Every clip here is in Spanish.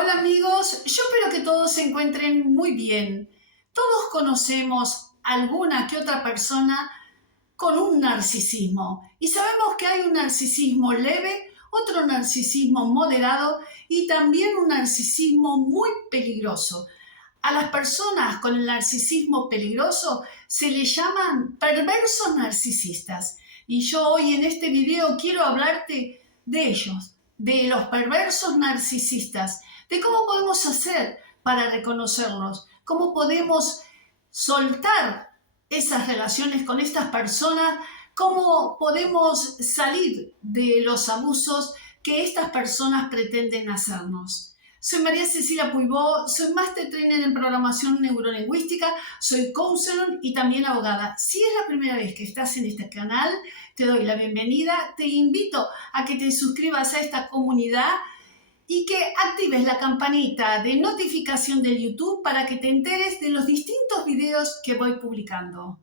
Hola amigos, yo espero que todos se encuentren muy bien. Todos conocemos alguna que otra persona con un narcisismo y sabemos que hay un narcisismo leve, otro narcisismo moderado y también un narcisismo muy peligroso. A las personas con el narcisismo peligroso se les llaman perversos narcisistas. Y yo hoy en este video quiero hablarte de ellos, de los perversos narcisistas, de cómo podemos hacer para reconocerlos, cómo podemos soltar esas relaciones con estas personas, cómo podemos salir de los abusos que estas personas pretenden hacernos. Soy María Cecilia Puibó, soy Master Trainer en Programación Neurolingüística, soy counselor y también abogada. Si es la primera vez que estás en este canal, te doy la bienvenida, te invito a que te suscribas a esta comunidad y que actives la campanita de notificación del YouTube para que te enteres de los distintos videos que voy publicando.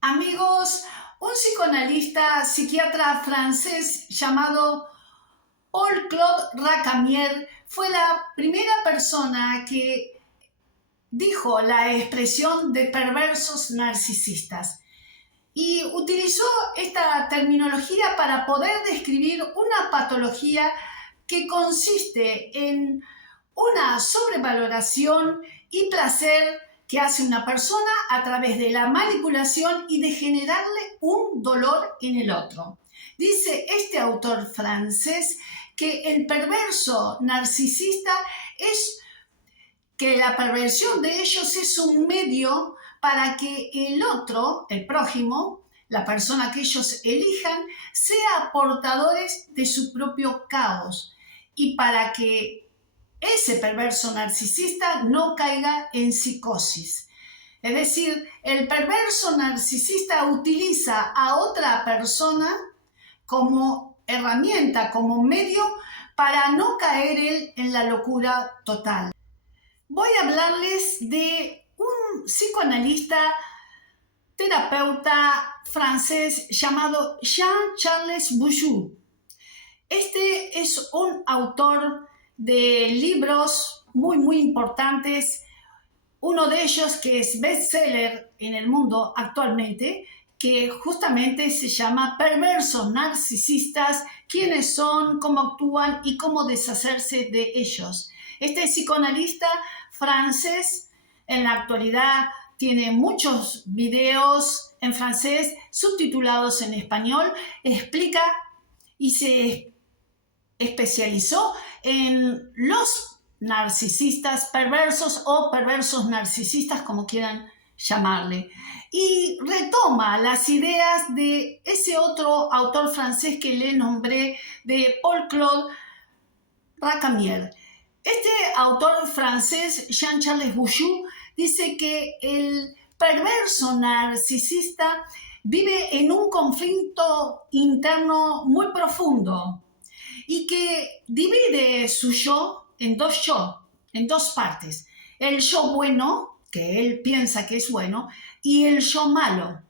Amigos, un psicoanalista psiquiatra francés llamado Paul-Claude Racamier fue la primera persona que dijo la expresión de perversos narcisistas y utilizó esta terminología para poder describir una patología que consiste en una sobrevaloración y placer que hace una persona a través de la manipulación y de generarle un dolor en el otro. Dice este autor francés que el perverso narcisista es que la perversión de ellos es un medio para que el otro, el prójimo, la persona que ellos elijan, sea portadores de su propio caos y para que ese perverso narcisista no caiga en psicosis. Es decir, el perverso narcisista utiliza a otra persona como herramienta, como medio para no caer él en la locura total. Voy a hablarles de un psicoanalista, terapeuta francés llamado Jean-Charles Bouchou. Este es un autor de libros muy importantes, uno de ellos que es bestseller en el mundo actualmente, que justamente se llama Perversos Narcisistas, quiénes son, cómo actúan y cómo deshacerse de ellos. Este psicoanalista francés en la actualidad tiene muchos videos en francés subtitulados en español, explica y se especializó en los narcisistas perversos o perversos narcisistas, como quieran llamarle, y retoma las ideas de ese otro autor francés que le nombré, de Paul-Claude Racamier. Este autor francés, Jean-Charles Bouchou, dice que el perverso narcisista vive en un conflicto interno muy profundo y que divide su yo, en dos partes. El yo bueno, que él piensa que es bueno, y el yo malo.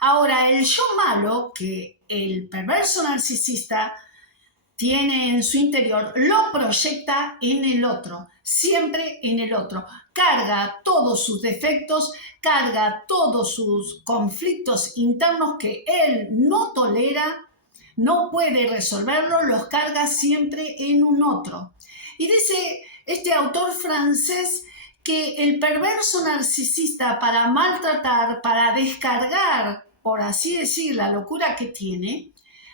Ahora, el yo malo, que el perverso narcisista tiene en su interior, lo proyecta en el otro, siempre en el otro. Carga todos sus defectos, carga todos sus conflictos internos que él no tolera, no puede resolverlo, los carga siempre en un otro. Y dice este autor francés que el perverso narcisista, para maltratar, para descargar, por así decir, la locura que tiene,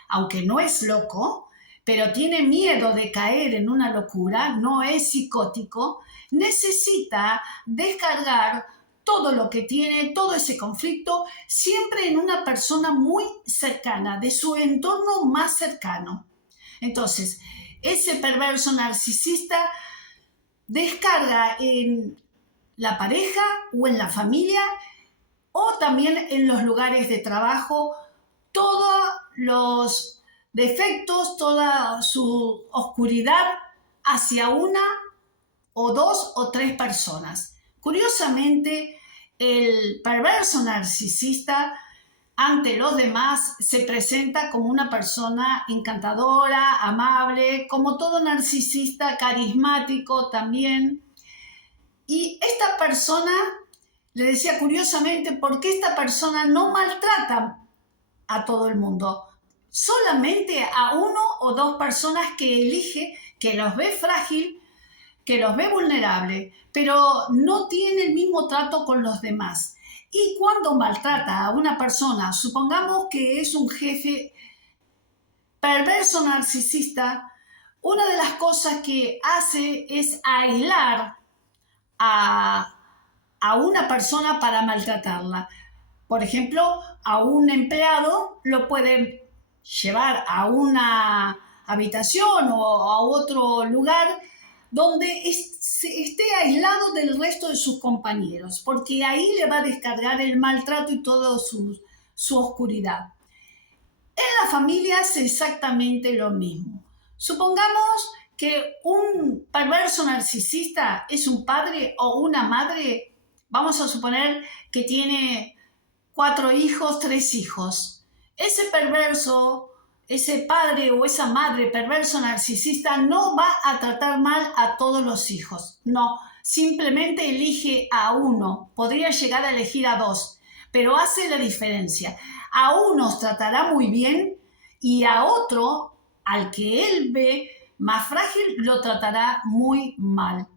aunque no es loco, pero tiene miedo de caer en una locura, no es psicótico, necesita descargar todo lo que tiene, todo ese conflicto, siempre en una persona muy cercana, de su entorno más cercano. Entonces, ese perverso narcisista descarga en la pareja o en la familia o también en los lugares de trabajo todos los defectos, toda su oscuridad hacia una o dos o tres personas. Curiosamente, el perverso narcisista ante los demás se presenta como una persona encantadora, amable, como todo narcisista, carismático también. Y esta persona, le decía curiosamente, ¿por qué esta persona no maltrata a todo el mundo? Solamente a uno o dos personas que elige, que los ve frágil, que los ve vulnerable, pero no tiene el mismo trato con los demás. Y cuando maltrata a una persona, supongamos que es un jefe perverso narcisista, una de las cosas que hace es aislar a, a una persona para maltratarla. Por ejemplo, a un empleado lo puede llevar a una habitación o a otro lugar donde esté aislado del resto de sus compañeros, porque ahí le va a descargar el maltrato y toda su oscuridad. En la familia es exactamente lo mismo. Supongamos que un perverso narcisista es un padre o una madre, vamos a suponer que tiene 4 hijos, 3 hijos. Ese perverso, ese padre o esa madre perverso narcisista no va a tratar mal a todos los hijos. No, simplemente elige a uno. Podría llegar a elegir a 2, pero hace la diferencia. A unos tratará muy bien y a otro, al que él ve más frágil, lo tratará muy mal.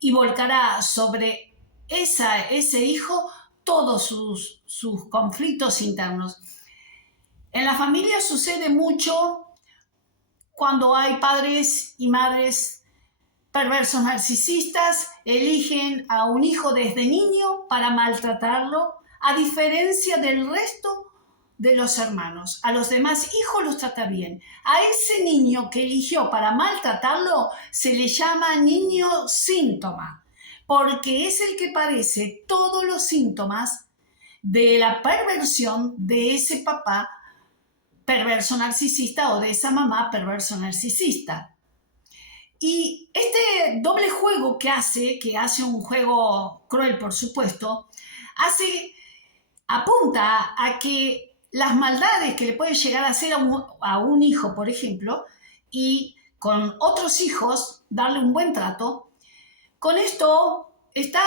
Y volcará sobre ese hijo todos sus conflictos internos. En la familia sucede mucho cuando hay padres y madres perversos narcisistas, eligen a un hijo desde niño para maltratarlo, a diferencia del resto de los hermanos. A los demás hijos los trata bien. A ese niño que eligió para maltratarlo se le llama niño síntoma, porque es el que padece todos los síntomas de la perversión de ese papá perverso narcisista o de esa mamá perverso narcisista. Y este doble juego que hace un juego cruel, por supuesto, apunta a que las maldades que le puede llegar a hacer a un hijo, por ejemplo, y con otros hijos darle un buen trato, con esto está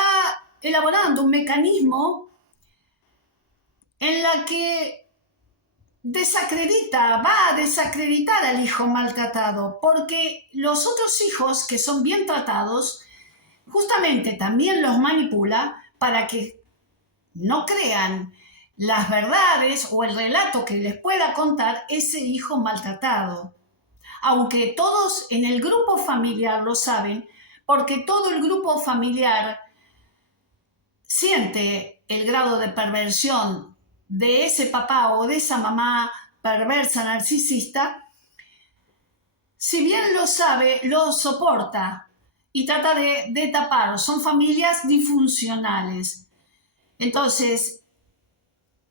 elaborando un mecanismo en la que va a desacreditar al hijo maltratado, porque los otros hijos que son bien tratados, justamente también los manipula para que no crean las verdades o el relato que les pueda contar ese hijo maltratado. Aunque todos en el grupo familiar lo saben, porque todo el grupo familiar siente el grado de perversión de ese papá o de esa mamá perversa narcisista, si bien lo sabe, lo soporta y trata de tapar. Son familias disfuncionales. Entonces,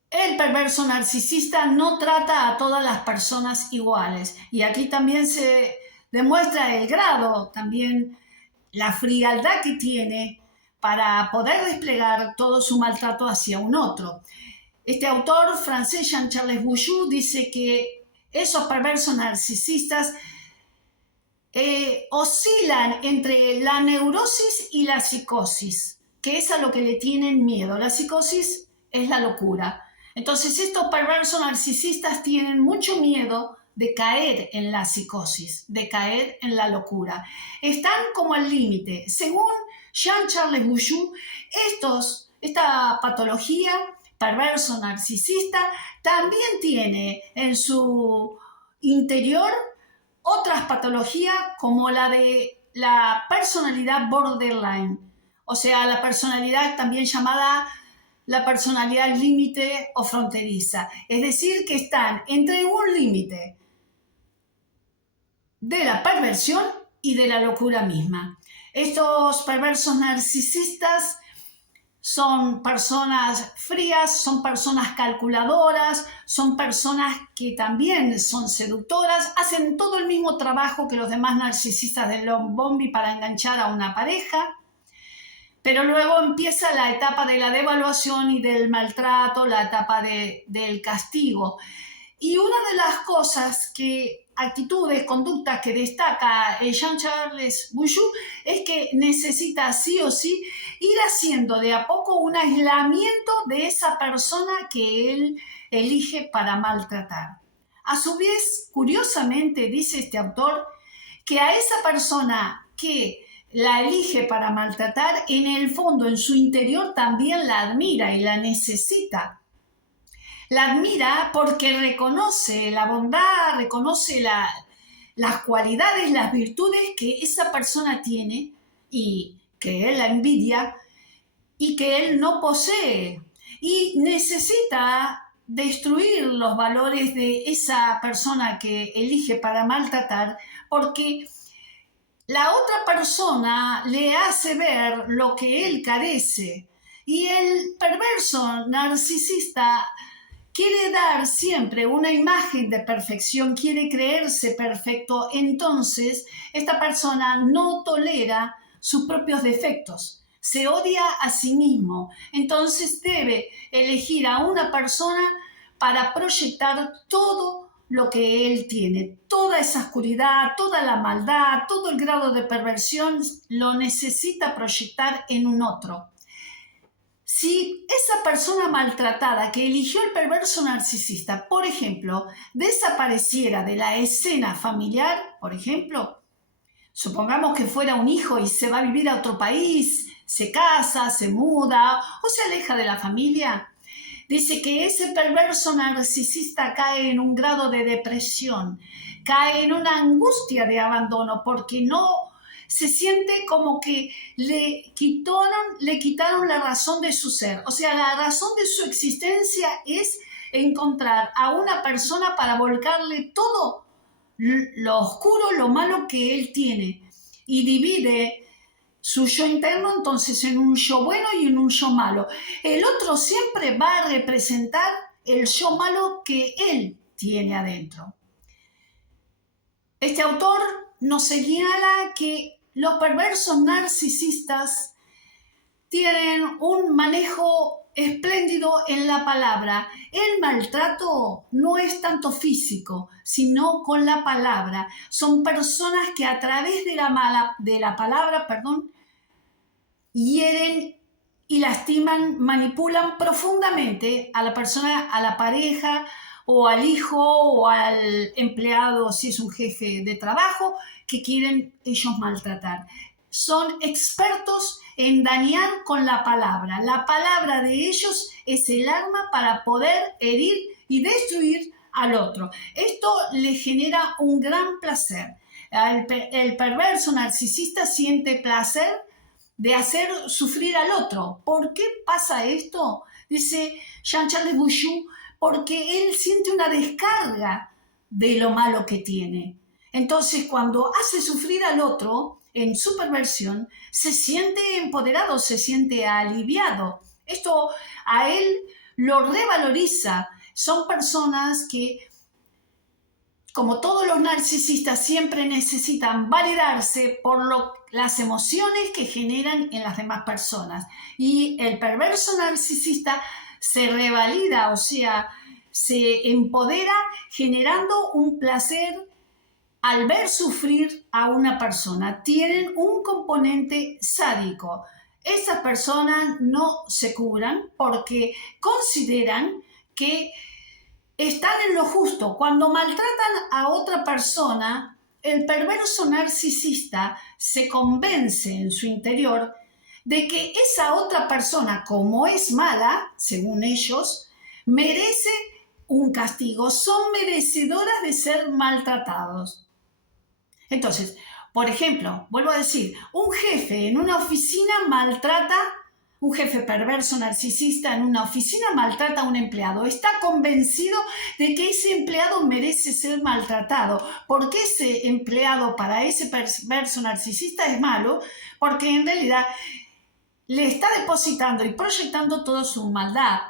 el perverso narcisista no trata a todas las personas iguales. Y aquí también se demuestra el grado, también la frialdad que tiene para poder desplegar todo su maltrato hacia un otro. Este autor francés, Jean-Charles Bouchou, dice que esos perversos narcisistas oscilan entre la neurosis y la psicosis, que es a lo que le tienen miedo. La psicosis es la locura. Entonces estos perversos narcisistas tienen mucho miedo de caer en la psicosis, de caer en la locura. Están como al límite. Según Jean-Charles Bouchou, esta patología perverso narcisista también tiene en su interior otras patologías como la de la personalidad borderline, o sea, la personalidad también llamada la personalidad límite o fronteriza. Es decir, que están entre un límite de la perversión y de la locura misma. Estos perversos narcisistas son personas frías, son personas calculadoras, son personas que también son seductoras, hacen todo el mismo trabajo que los demás narcisistas del Love Bombing para enganchar a una pareja, Pero luego empieza la etapa de la devaluación y del maltrato, la etapa del castigo. Y una de las cosas actitudes, conductas que destaca Jean-Charles Bouchou es que necesita sí o sí ir haciendo de a poco un aislamiento de esa persona que él elige para maltratar. A su vez, curiosamente, dice este autor, que a esa persona que la elige para maltratar, en el fondo, en su interior, también la admira y la necesita. La admira porque reconoce la bondad, reconoce las cualidades, las virtudes que esa persona tiene y que él la envidia y que él no posee. Y necesita destruir los valores de esa persona que elige para maltratar porque la otra persona le hace ver lo que él carece. Y el perverso narcisista quiere dar siempre una imagen de perfección, quiere creerse perfecto, entonces esta persona no tolera sus propios defectos, se odia a sí mismo, entonces debe elegir a una persona para proyectar todo lo que él tiene, toda esa oscuridad, toda la maldad, todo el grado de perversión lo necesita proyectar en un otro. Si esa persona maltratada que eligió el perverso narcisista, por ejemplo, desapareciera de la escena familiar, por ejemplo, supongamos que fuera un hijo y se va a vivir a otro país, se casa, se muda o se aleja de la familia, dice que ese perverso narcisista cae en un grado de depresión, cae en una angustia de abandono porque no se siente como que le quitaron la razón de su ser. O sea, la razón de su existencia es encontrar a una persona para volcarle todo lo oscuro, lo malo que él tiene. Y divide su yo interno entonces en un yo bueno y en un yo malo. El otro siempre va a representar el yo malo que él tiene adentro. Este autor nos señala que los perversos narcisistas tienen un manejo espléndido en la palabra. El maltrato no es tanto físico, sino con la palabra. Son personas que a través de la palabra, hieren y lastiman, manipulan profundamente a la persona, a la pareja o al hijo o al empleado, si es un jefe de trabajo, que quieren ellos maltratar. Son expertos en dañar con la palabra. La palabra de ellos es el arma para poder herir y destruir al otro. Esto le genera un gran placer. El perverso narcisista siente placer de hacer sufrir al otro. ¿Por qué pasa esto? Dice Jean-Charles Bouchou, porque él siente una descarga de lo malo que tiene. Entonces, cuando hace sufrir al otro en su perversión, se siente empoderado, se siente aliviado. Esto a él lo revaloriza. Son personas que, como todos los narcisistas, siempre necesitan validarse por las emociones que generan en las demás personas. Y el perverso narcisista se revalida, o sea, se empodera generando un placer al ver sufrir a una persona. Tienen un componente sádico. Esas personas no se curan porque consideran que están en lo justo. Cuando maltratan a otra persona, el perverso narcisista se convence en su interior de que esa otra persona, como es mala, según ellos, merece un castigo, son merecedoras de ser maltratados. Entonces, por ejemplo, vuelvo a decir, un jefe en una oficina maltrata, un jefe perverso narcisista en una oficina maltrata a un empleado. Está convencido de que ese empleado merece ser maltratado. ¿Por qué ese empleado para ese perverso narcisista es malo? Porque en realidad le está depositando y proyectando toda su maldad.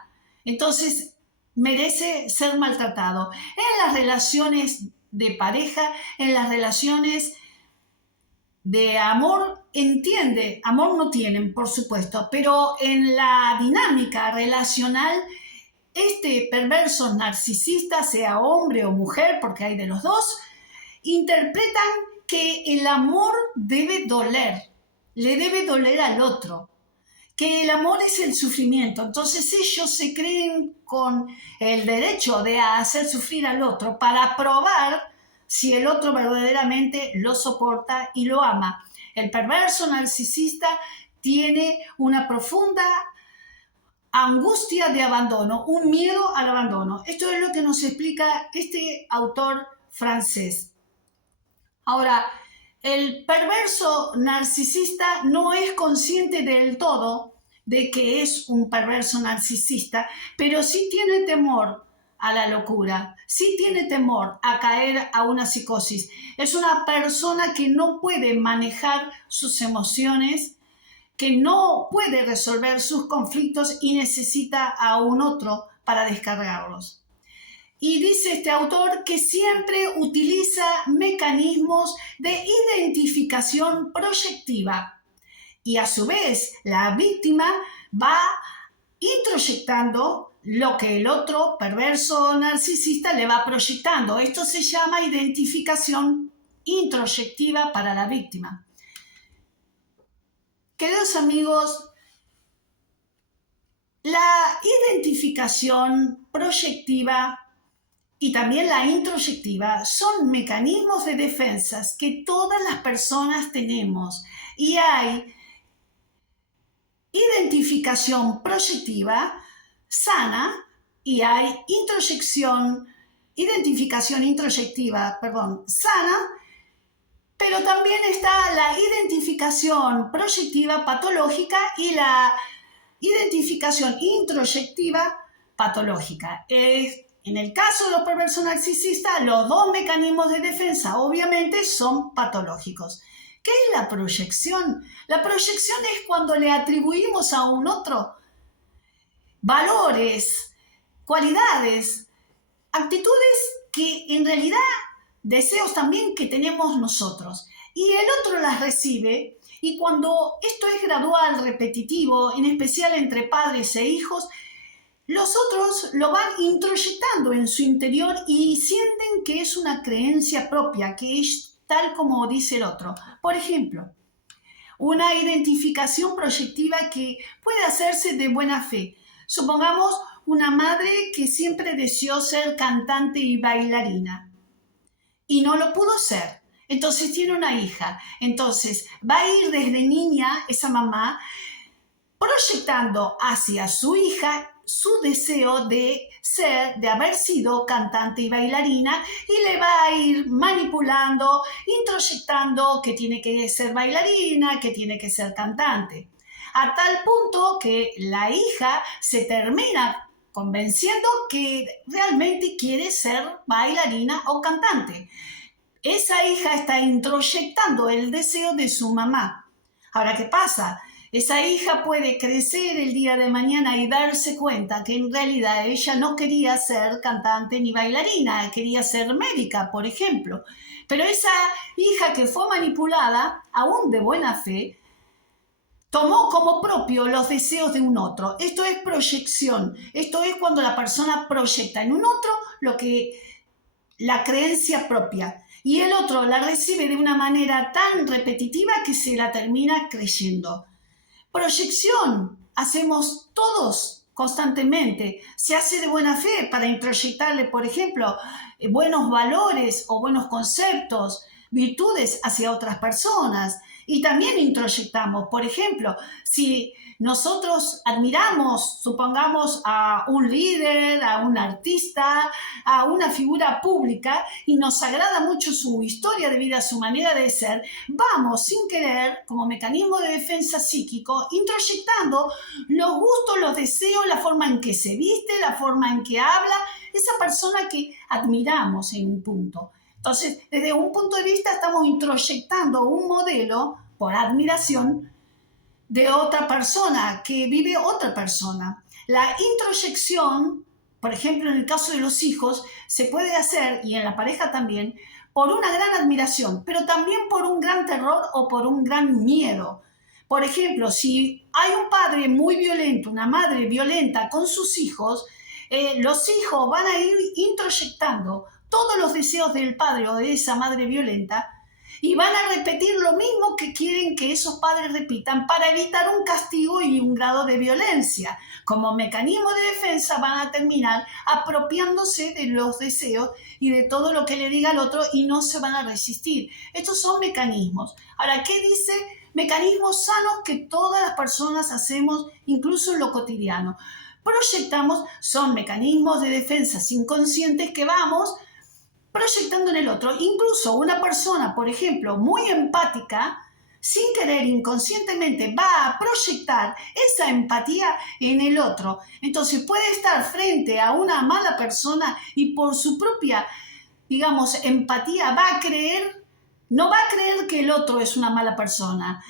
Entonces, merece ser maltratado. En las relaciones de pareja, en las relaciones de amor entiende, amor no tienen, por supuesto, pero en la dinámica relacional, este perverso narcisista, sea hombre o mujer, porque hay de los dos, interpretan que el amor debe doler, le debe doler al otro, que el amor es el sufrimiento. Entonces ellos se creen con el derecho de hacer sufrir al otro para probar si el otro verdaderamente lo soporta y lo ama. El perverso narcisista tiene una profunda angustia de abandono, un miedo al abandono. Esto es lo que nos explica este autor francés. Ahora, el perverso narcisista no es consciente del todo de que es un perverso narcisista, pero sí tiene temor a la locura, sí tiene temor a caer a una psicosis. Es una persona que no puede manejar sus emociones, que no puede resolver sus conflictos y necesita a un otro para descargarlos. Y dice este autor que siempre utiliza mecanismos de identificación proyectiva y a su vez la víctima va introyectando lo que el otro perverso narcisista le va proyectando. Esto se llama identificación introyectiva para la víctima. Queridos amigos, la identificación proyectiva y también la introyectiva son mecanismos de defensas que todas las personas tenemos, y hay identificación proyectiva sana y hay identificación introyectiva, sana, pero también está la identificación proyectiva patológica y la identificación introyectiva patológica. En el caso de los perversos narcisistas, los dos mecanismos de defensa obviamente son patológicos. ¿Qué es la proyección? La proyección es cuando le atribuimos a un otro valores, cualidades, actitudes que en realidad deseos también que tenemos nosotros. Y el otro las recibe, y cuando esto es gradual, repetitivo, en especial entre padres e hijos, los otros lo van introyectando en su interior y sienten que es una creencia propia, que es tal como dice el otro. Por ejemplo, una identificación proyectiva que puede hacerse de buena fe. Supongamos una madre que siempre deseó ser cantante y bailarina y no lo pudo ser. Entonces tiene una hija. Entonces va a ir desde niña esa mamá proyectando hacia su hija su deseo de haber sido cantante y bailarina, y le va a ir manipulando, introyectando que tiene que ser bailarina, que tiene que ser cantante. A tal punto que la hija se termina convenciendo que realmente quiere ser bailarina o cantante. Esa hija está introyectando el deseo de su mamá. Ahora, ¿qué pasa? Esa hija puede crecer el día de mañana y darse cuenta que en realidad ella no quería ser cantante ni bailarina, quería ser médica, por ejemplo. Pero esa hija que fue manipulada, aún de buena fe, tomó como propio los deseos de un otro. Esto es proyección. Esto es cuando la persona proyecta en un otro la creencia propia. Y el otro la recibe de una manera tan repetitiva que se la termina creyendo. Proyección hacemos todos constantemente. Se hace de buena fe para introyectarle, por ejemplo, buenos valores o buenos conceptos, virtudes hacia otras personas. Y también introyectamos, por ejemplo, si nosotros admiramos, supongamos, a un líder, a un artista, a una figura pública, y nos agrada mucho su historia de vida, su manera de ser, vamos sin querer, como mecanismo de defensa psíquico, introyectando los gustos, los deseos, la forma en que se viste, la forma en que habla, esa persona que admiramos en un punto. Entonces, desde un punto de vista estamos introyectando un modelo por admiración de otra persona, que vive otra persona. La introyección, por ejemplo, en el caso de los hijos, se puede hacer, y en la pareja también, por una gran admiración, pero también por un gran terror o por un gran miedo. Por ejemplo, si hay un padre muy violento, una madre violenta con sus hijos, los hijos van a ir introyectando todos los deseos del padre o de esa madre violenta y van a repetir lo mismo que quieren que esos padres repitan para evitar un castigo y un grado de violencia. Como mecanismo de defensa van a terminar apropiándose de los deseos y de todo lo que le diga al otro y no se van a resistir. Estos son mecanismos. Ahora, ¿qué dice? Mecanismos sanos que todas las personas hacemos, incluso en lo cotidiano. Proyectamos, son mecanismos de defensa inconscientes que vamos proyectando en el otro. Incluso una persona, por ejemplo, muy empática, sin querer, inconscientemente, va a proyectar esa empatía en el otro. Entonces puede estar frente a una mala persona y por su propia, digamos, empatía no va a creer que el otro es una mala persona.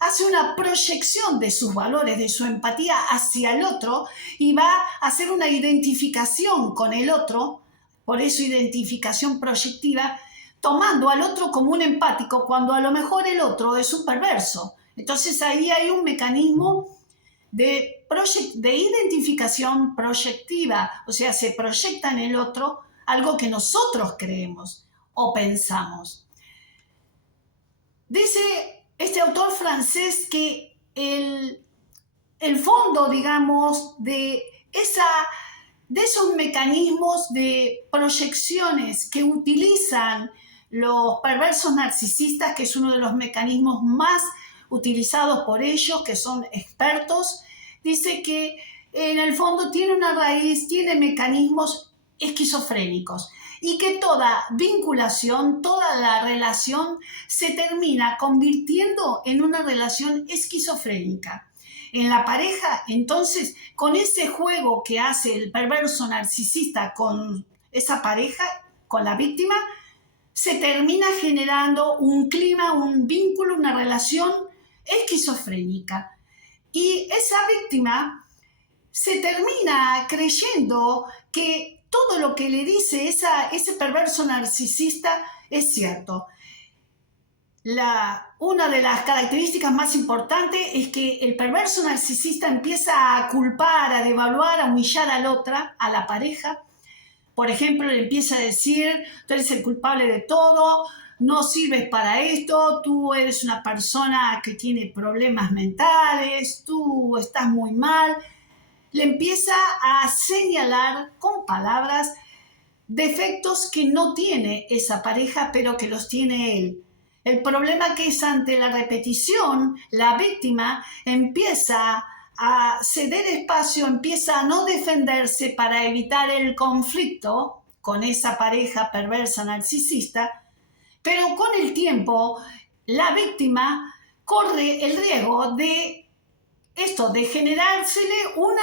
Hace una proyección de sus valores, de su empatía hacia el otro y va a hacer una identificación con el otro. Por eso identificación proyectiva, tomando al otro como un empático cuando a lo mejor el otro es un perverso. Entonces ahí hay un mecanismo de identificación proyectiva, o sea, se proyecta en el otro algo que nosotros creemos o pensamos. Dice este autor francés que el fondo, digamos, de esos mecanismos de proyecciones que utilizan los perversos narcisistas, que es uno de los mecanismos más utilizados por ellos, que son expertos, dice que en el fondo tiene una raíz, tiene mecanismos esquizofrénicos y que toda vinculación, toda la relación se termina convirtiendo en una relación esquizofrénica. En la pareja, entonces, con ese juego que hace el perverso narcisista con esa pareja, con la víctima, se termina generando un clima, un vínculo, una relación esquizofrénica. Y esa víctima se termina creyendo que todo lo que le dice ese perverso narcisista es cierto. Una de las características más importantes es que el perverso narcisista empieza a culpar, a devaluar, a humillar a la pareja. Por ejemplo, le empieza a decir: tú eres el culpable de todo, no sirves para esto, tú eres una persona que tiene problemas mentales, tú estás muy mal. Le empieza a señalar con palabras defectos que no tiene esa pareja, pero que los tiene él. El problema que es ante la repetición, la víctima empieza a ceder espacio, empieza a no defenderse para evitar el conflicto con esa pareja perversa narcisista, pero con el tiempo la víctima corre el riesgo de generársele una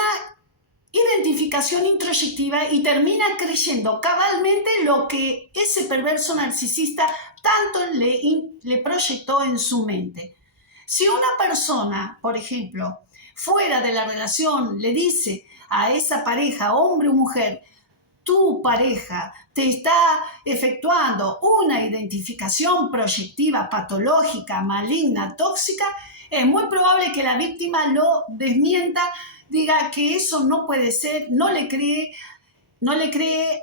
identificación introyectiva y termina creyendo cabalmente lo que ese perverso narcisista tanto le proyectó en su mente. Si una persona, por ejemplo, fuera de la relación le dice a esa pareja, hombre o mujer, tu pareja te está efectuando una identificación proyectiva, patológica, maligna, tóxica, es muy probable que la víctima lo desmienta, diga que eso no puede ser, no le cree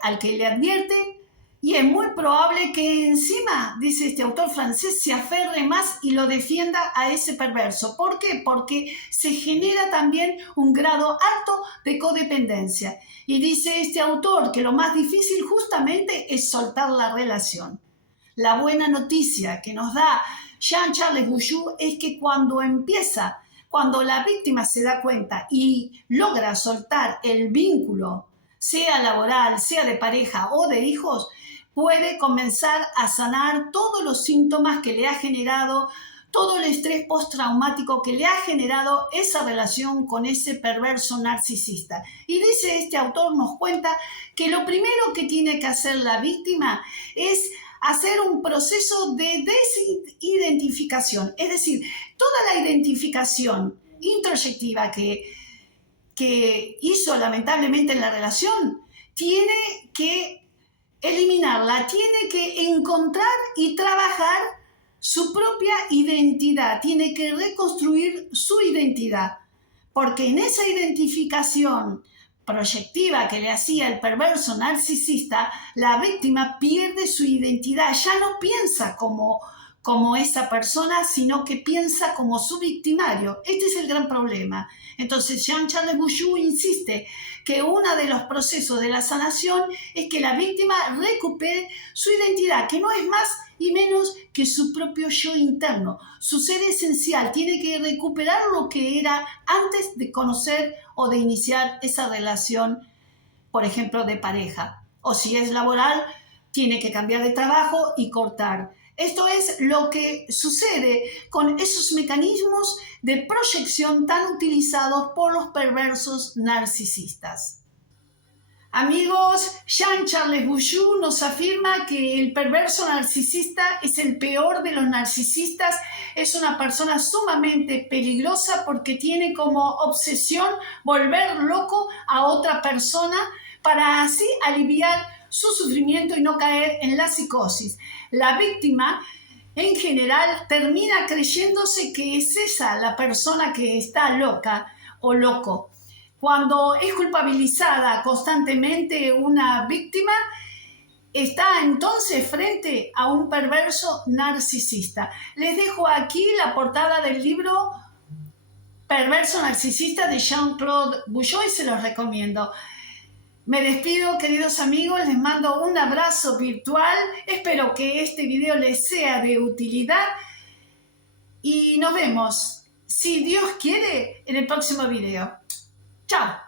al que le advierte, y es muy probable que encima, dice este autor francés, se aferre más y lo defienda a ese perverso. ¿Por qué? Porque se genera también un grado alto de codependencia. Y dice este autor que lo más difícil justamente es soltar la relación. La buena noticia que nos da Jean-Charles Bouchou es que cuando la víctima se da cuenta y logra soltar el vínculo, sea laboral, sea de pareja o de hijos, puede comenzar a sanar todos los síntomas que le ha generado, todo el estrés postraumático que le ha generado esa relación con ese perverso narcisista. Y dice este autor, nos cuenta que lo primero que tiene que hacer la víctima es hacer un proceso de desidentificación, es decir, toda la identificación introyectiva que hizo lamentablemente en la relación, tiene que eliminarla, tiene que encontrar y trabajar su propia identidad, tiene que reconstruir su identidad, porque en esa identificación proyectiva que le hacía el perverso narcisista, la víctima pierde su identidad, ya no piensa como esa persona, sino que piensa como su victimario. Este es el gran problema. Entonces, Jean-Charles Bouchou insiste que uno de los procesos de la sanación es que la víctima recupere su identidad, que no es más y menos que su propio yo interno, su ser esencial. Tiene que recuperar lo que era antes de conocer o de iniciar esa relación, por ejemplo, de pareja. O si es laboral, tiene que cambiar de trabajo y cortar. Esto es lo que sucede con esos mecanismos de proyección tan utilizados por los perversos narcisistas. Amigos, Jean-Charles Bouchou nos afirma que el perverso narcisista es el peor de los narcisistas, es una persona sumamente peligrosa porque tiene como obsesión volver loco a otra persona para así aliviar su sufrimiento y no caer en la psicosis. La víctima en general termina creyéndose que es esa la persona que está loca o loco. Cuando es culpabilizada constantemente una víctima, está entonces frente a un perverso narcisista. Les dejo aquí la portada del libro Perverso Narcisista de Jean-Claude Bouchou y se los recomiendo. Me despido, queridos amigos, les mando un abrazo virtual. Espero que este video les sea de utilidad y nos vemos, si Dios quiere, en el próximo video. Chao.